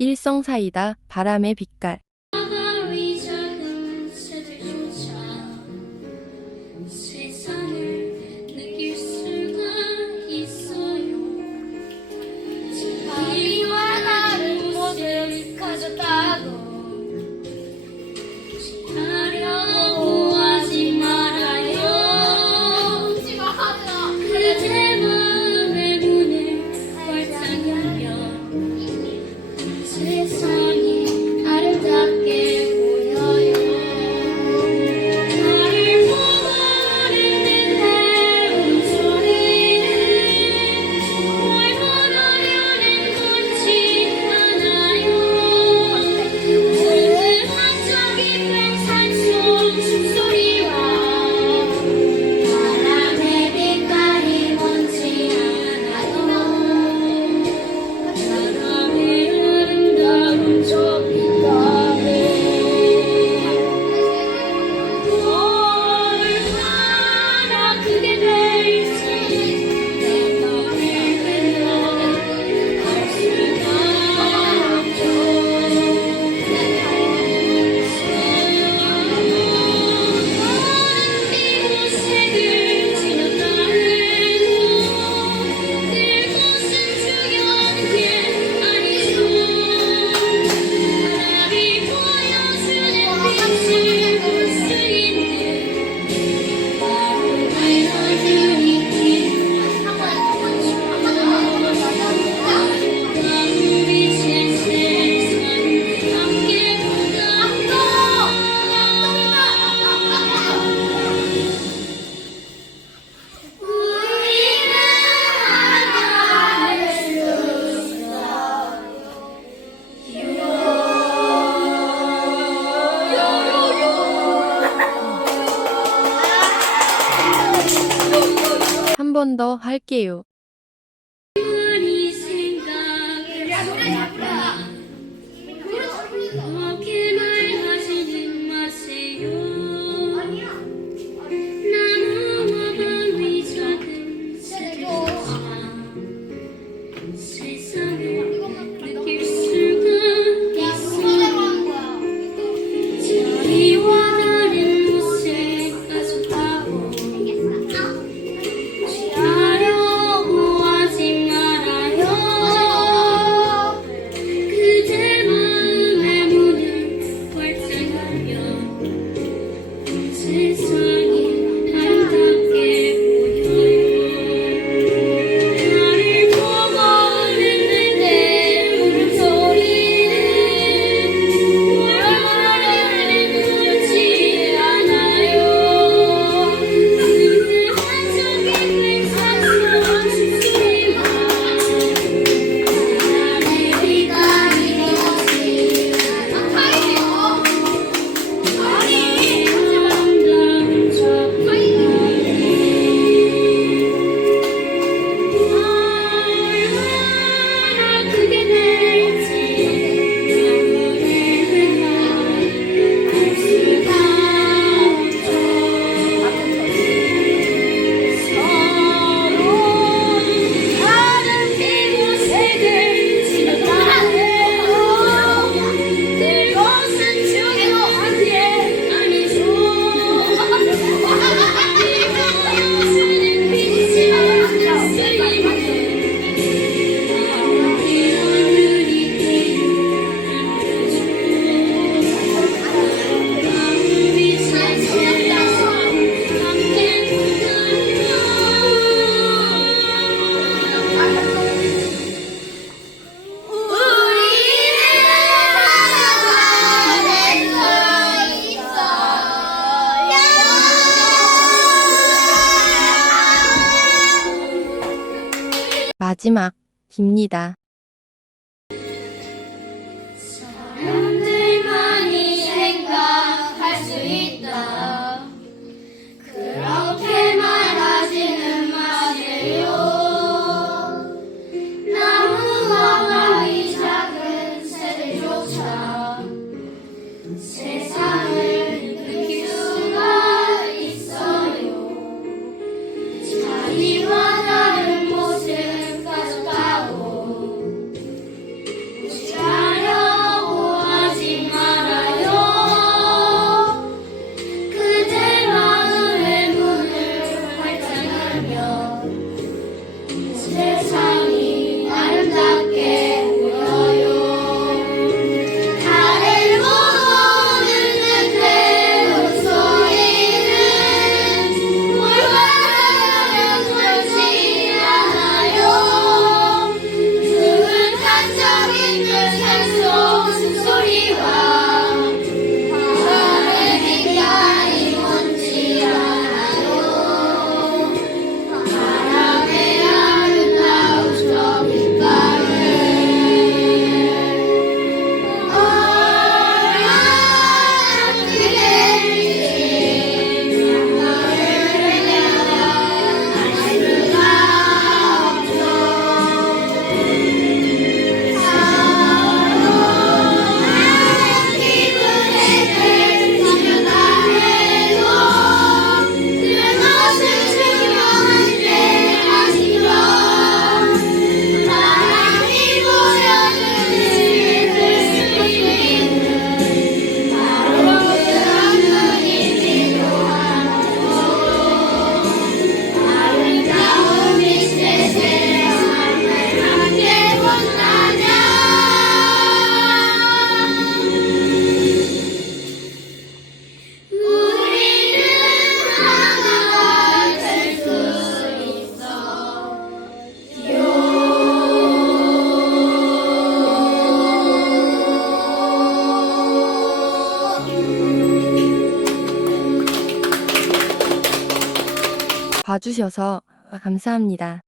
일성사이다 바람의 빛깔. 한 번 더 할게요. 마지막입니다. 봐주셔서 감사합니다.